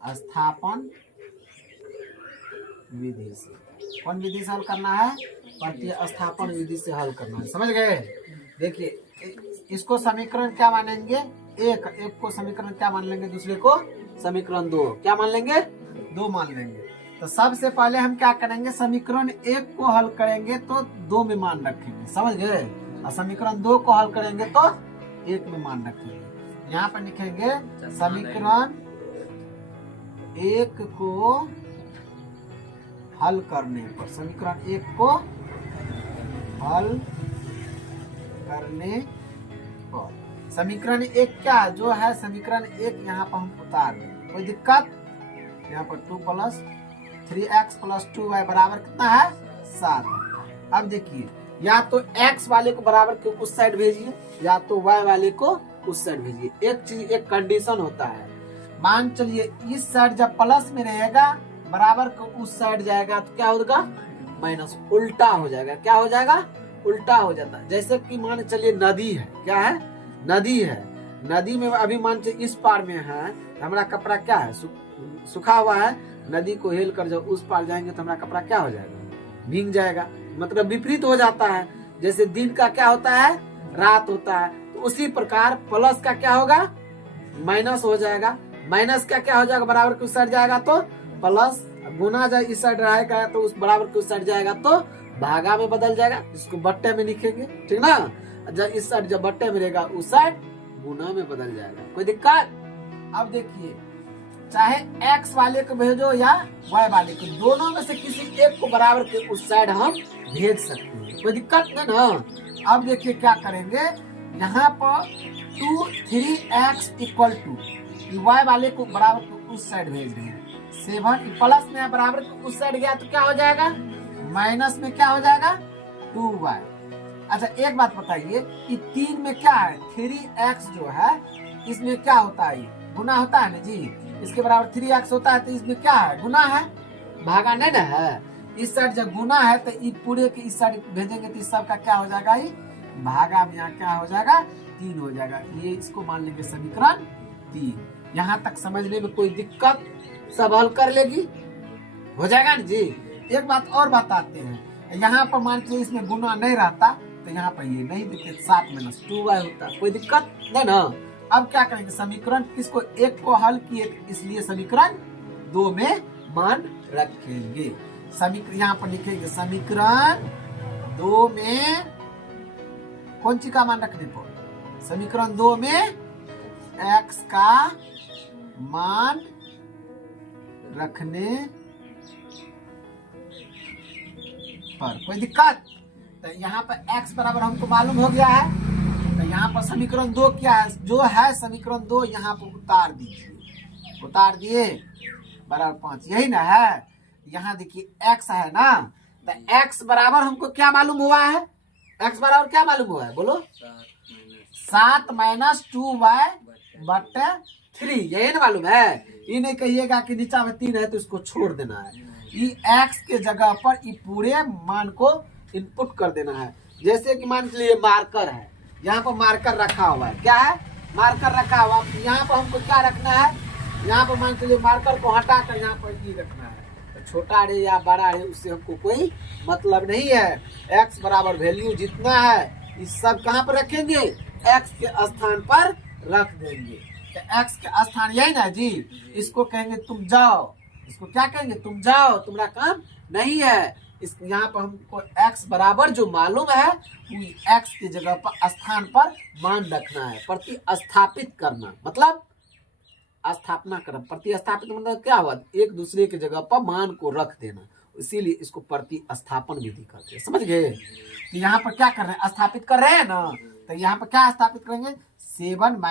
स्थापन विधि से। कौन विधि से हल करना है? प्रतिस्थापन विधि से हल करना है। समझ गए? देखिए इसको समीकरण क्या मानेंगे? एक को समीकरण क्या मान लेंगे? दूसरे को समीकरण 2 क्या मान लेंगे? 2 मान लेंगे। तो सबसे पहले हम क्या करेंगे? समीकरण 1 को हल करेंगे तो 2 में मान रखेंगे। समझ गए? और समीकरण 2 को हल करेंगे तो 1 में मान रखेंगे। यहाँ पर लिखेंगे समीकरण 1 को हल करने पर, समीकरण 1 को हल करने पर समीकरण 1 क्या जो है? समीकरण 1 यहाँ पर हम उतार देंगे, कोई दिक्कत? यहाँ पर 2 + 3x + 2y बराबर कितना है? 7। अब देखिए या तो x वाले को बराबर के उस साइड भेजिए या तो y वाले को उस साइड भेजिए। एक चीज, एक कंडीशन होता है। मान चलिए इस साइड जब प्लस में रहेगा बराबर को उस साइड जाएगा तो क्या होगा? माइनस, उल्टा हो जाएगा। क्या हो जाएगा? उल्टा हो जाता है। जैसे कि मान चलिए नदी है, क्या है? नदी है। नदी में अभी मान चलिए इस पार में है, हमारा कपड़ा क्या है? सूखा हुआ है। नदी को हेल कर जब उस पार जाएंगे तो हमारा कपड़ा क्या हो जाएगा? भीग जाएगा। मतलब विपरीत हो जाता है। जैसे दिन का क्या होता है? रात होता है। तो उसी प्रकार प्लस का क्या होगा? माइनस हो जाएगा। माइनस का क्या हो जाएगा? बराबर के उस साइड जाएगा तो प्लस, गुना जाए इस साइड रहेगा तो उस बराबर के उस साइड जाएगा तो भागा में बदल जाएगा, इसको बट्टे में लिखेंगे, ठीक ना? जब इस साइड जब बट्टे में रहेगा उस साइड गुना में बदल जाएगा। कोई दिक्कत? अब देखिए चाहे x वाले को भेजो या y वाले को, दोनों में से किसी एक को बराबर के उस साइड हम भेज सकते हैं। कोई दिक्कत नहीं ना? अब देखिए क्या करेंगे, यहाँ पर 2 3x = y वाले को बराबर के उस साइड भेज रहे हैं। 7 प्लस में बराबर के उस साइड गया तो क्या हो जाएगा? माइनस में क्या हो जाएगा? 2y। अच्छा एक बात बताइए, कि 3 में क्या है? 3x जो है इसमें क्या होता है? गुना होता है ना जी। इसके बराबर 3x होता है तो इसमें क्या है? गुना है, भागा नहीं ना है। इस साइड जब गुना है तो ये पूरे के इस साइड भेजेंगे तो इस सब का क्या हो जाएगा? ये भागा में यहाँ क्या हो जाएगा? 3 हो जाएगा। ये इसको मान लेंगे समीकरण 3। यहाँ तक समझने में कोई दिक्कत? सब हल कर लेगी, हो जाएगा ना जी। एक बात और बताते हैं, यहाँ पर मान लीजिए इसमें गुना नहीं रहता तो यहाँ पर ये नहीं दिखे, 7 - 2y होता। कोई दिक्कत नहीं ना? अब क्या करेंगे? समीकरण किसको? 1 को हल किए, इसलिए समीकरण 2 में मान रखेंगे। समीकरण यहाँ पर लिखेंगे समीकरण 2 में कौन सी का मान रखने पर? समीकरण 2 में x का मान रखने पर। कोई दिक्कत? तो यहाँ पर x बराबर हमको मालूम हो गया है। तो यहाँ पर समीकरण 2 क्या है? जो है समीकरण 2 यहाँ पर उतार दीजिए। उतार दिए बराबर 5, यही ना है? यहाँ देखिए x है ना, तो x बराबर हमको क्या मालूम हुआ है? x बराबर क्या मालूम हुआ है? बोलो। 7 - 2y/3, यही ना मालूम है? ये नहीं कहिएगा कि नीचा में 3 है तो इसको छोड़ देना है। ये x के जगह पर ये पूरे मान को इनपुट कर देना है। जैसे कि मान लीजिए मार्कर है, यहाँ पर मार्कर रखा हुआ है। क्या है? मार्कर रखा हुआ। यहाँ पर हमको क्या रखना है? यहाँ पर मान लीजिए मार्कर को हटा कर यहाँ पर ये रखना है। तो छोटा रहे या बड़ा रहे उससे हमको कोई मतलब नहीं है। x बराबर वैल्यू जितना है इस सब कहाँ पर रखेंगे? x के स्थान पर रख देंगे। तो x के स्थान यही ना जी। इसको कहेंगे तुम जाओ। इसको क्या कहेंगे? तुम जाओ, तुम्हारा काम नहीं है। इस यहाँ पर हमको x बराबर जो मालूम है x की जगह पर स्थान पर मान रखना है। प्रतिस्थापित करना मतलब स्थापना करना। प्रतिस्थापित मतलब क्या हुआ? एक दूसरे की जगह पर मान को रख देना, इसीलिए इसको प्रतिस्थापन विधि कहते हैं। समझ गए? तो यहाँ पर क्या कर रहे हैं? स्थापित कर रहे हैं ना। तो यहाँ पर क्या स्थापित करेंगे? 7 -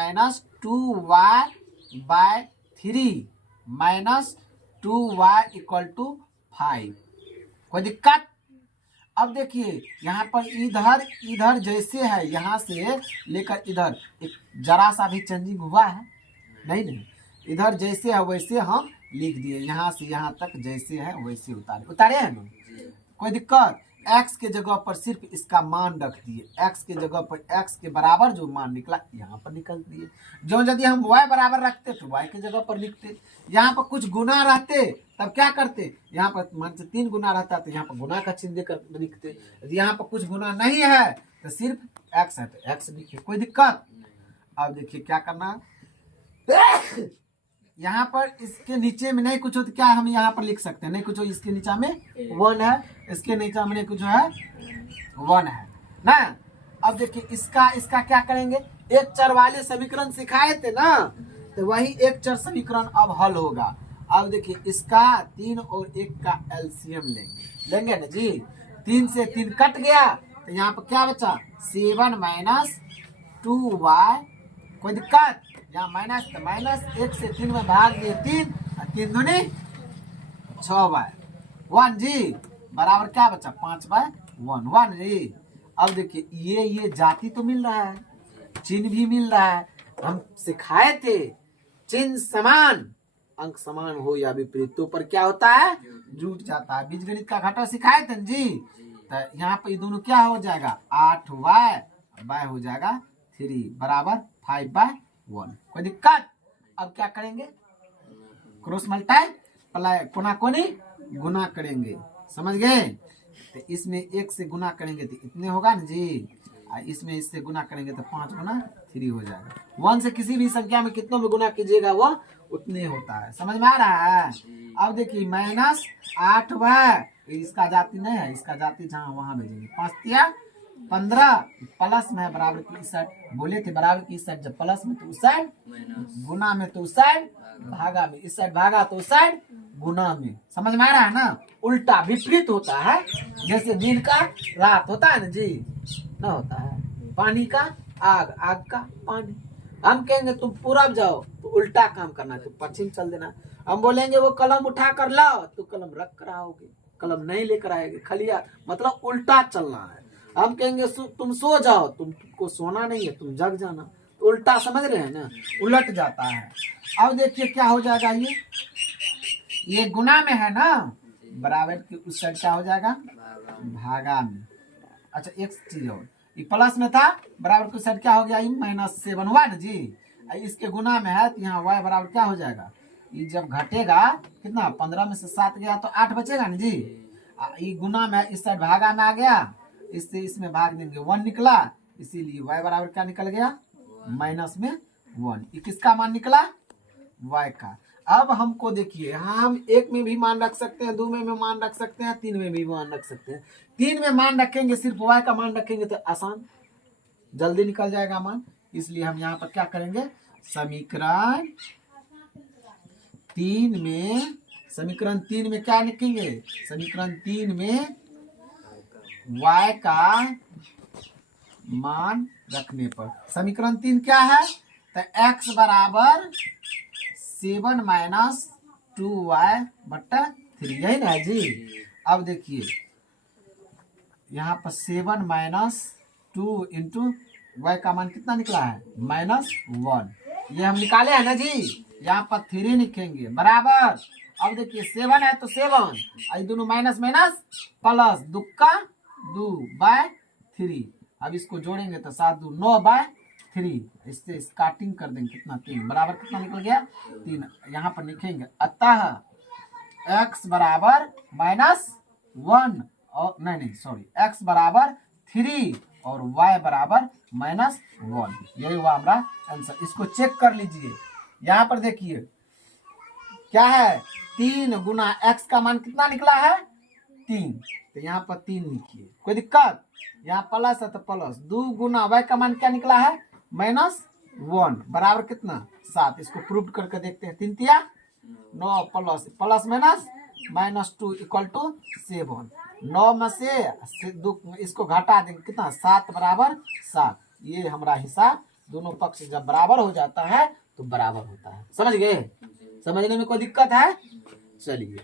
2y/3 - 2y = 5। कोई दिक्कत? अब देखिए यहाँ पर इधर जैसे है, यहाँ से लेकर इधर एक जरा सा भी चेंजिंग हुआ है? नहीं। इधर जैसे है वैसे हम लिख दिए, यहाँ से यहाँ तक जैसे है वैसे उतारे हैं ना। कोई दिक्कत? x के जगह पर सिर्फ इसका मान रख दिए, x के जगह पर x के बराबर जो मान निकला यहाँ पर निकल दिए। जो यदि हम y बराबर रखते तो y के जगह पर लिखते, यहाँ पर कुछ गुना रहते तब क्या करते, यहाँ पर मान से 3 गुना रहता तो यहाँ पर गुना का चिन्ह देकर लिखते। यदि यहाँ पर कुछ गुना नहीं है तो सिर्फ x है तो x लिखिए, कोई दिक्कत। अब देखिए क्या करना, यहाँ पर इसके नीचे में नहीं कुछ हो तो क्या हम यहाँ पर लिख सकते हैं, नहीं कुछ हो इसके नीचे में 1 है, इसके नीचे में नहीं कुछ है 1 है ना। अब देखिए इसका क्या करेंगे, एक चर वाले समीकरण सिखाए थे ना, तो वही एक चर समीकरण अब हल होगा। अब देखिए इसका 3 और 1 का एलसीएम लेंगे ना जी। 3 से 3 कट गया तो यहाँ पर क्या बचा 7 माइनस 2y, कोई दिक्कत, यहाँ माइनस तो माइनस, 1 से 3 में भाग दिए 3, 3 दूनी 6y 1 जी, बराबर क्या बचा 5/1 1 जी। अब देखिए ये जाति तो मिल रहा है, चिन्ह भी मिल रहा है, हम सिखाए थे चिन्ह समान अंक समान हो या विपरीत तो पर क्या होता है जुट जाता है। बीजगणित का घटा सिखाए थे जी, तो यहाँ पर ये दोनों क्या हो जाएगा 8y हो जाएगा 3 बराबर 5/1, कोई दिक्कत। अब क्या करेंगे क्रॉस मल्टीप्लाई कोना कोनी गुना करेंगे, समझ गए। तो इसमें 1 से गुना करेंगे तो इतने होगा ना जी, इसमें इससे गुना करेंगे तो 5 गुना 3 हो जाएगा। 1 से किसी भी संख्या में कितनों में गुना कीजिएगा वो उतने होता है, समझ में आ रहा है। अब देखिए माइनस 8y, इसका जाति नहीं है, इसका जाति जहाँ वहां भेजेंगे 5 15 प्लस में है बराबर की इस साइड, बोले थे बराबर की इस साइड जब प्लस में तो उस साइड, गुना में तो उस साइड, भागा में इस साइड, भागा तो उस साइड, गुना में, समझ में आ रहा है ना। उल्टा विपरीत होता है, जैसे दिन का रात होता है ना जी, ना होता है पानी का आग, आग का पानी। हम कहेंगे तुम पूरब जाओ तो उल्टा काम करना है, तुम पश्चिम चल देना। हम बोलेंगे वो कलम उठा कर लाओ तो कलम रख कर आओगे, कलम नहीं लेकर आएंगे, खलिया मतलब उल्टा चलना है। हम कहेंगे तुम सो जाओ, तुमको सोना नहीं है, तुम जग जाना, तो उल्टा समझ रहे हैं ना, उलट जाता है। अब देखिए क्या हो जाएगा, ये गुना में है ना, बराबर की उस साइड क्या हो जाएगा भागा में। अच्छा एक चीज और, ये प्लस में था बराबर की साइड क्या हो गया -7 हुआ ना जी, इसके गुना में है तो यहाँ y बराबर क्या हो जाएगा, ये जब घटेगा कितना 15 में से 7 गया तो 8 बचेगा ना जी। ये गुना में इस साइड भागा में आ गया, इससे इसमें भाग देंगे 1 निकला, इसीलिए y बराबर क्या निकल गया -1। ये किसका मान निकला y का। अब हमको देखिए हम 1 में भी मान रख सकते हैं, 2 में भी मान रख सकते हैं, 3 में भी मान रख सकते हैं। 3 में मान रखेंगे सिर्फ y का मान रखेंगे तो आसान जल्दी निकल जाएगा मान, इसलिए हम यहाँ पर क्या करेंगे समीकरण 3 में क्या लिखेंगे, समीकरण 3 में y का मान रखने पर समीकरण 3 क्या है, तो x बराबर 7 माइनस 2y/3, यही ना है जी। अब देखिए यहाँ पर 7 माइनस 2 इंटू y का मान कितना निकला है -1, ये हम निकाले हैं ना जी। यहाँ पर 3 लिखेंगे बराबर, अब देखिए 7 है तो 7, ये दोनों माइनस माइनस प्लस 2/3, अब इसको जोड़ेंगे तो 7 2 9/3, इससे स्टार्टिंग कर देंगे कितना 3 बराबर कितना निकल गया 3, यहाँ पर लिखेंगे अतः x बराबर -1 और नहीं सॉरी x बराबर 3 और y बराबर -1, यही हुआ हमारा आंसर। इसको चेक कर लीजिए, यहाँ पर देखिए क्या है 3 गुना x का मान कितना निकला है 3, तो यहाँ पर 3 लिखिए, कोई दिक्कत। यहाँ प्लस है तो प्लस, 2 गुना y का मान क्या निकला है -1 बराबर कितना 7, इसको प्रूव करके देखते हैं। 3 तिया 9 प्लस माइनस -2 = 7, 9 में से 2 इसको घटा देंगे कितना 7 बराबर 7, ये हमारा हिसाब दोनों पक्ष जब बराबर हो जाता है तो बराबर होता है, समझ गए। समझने में कोई दिक्कत है, चलिए।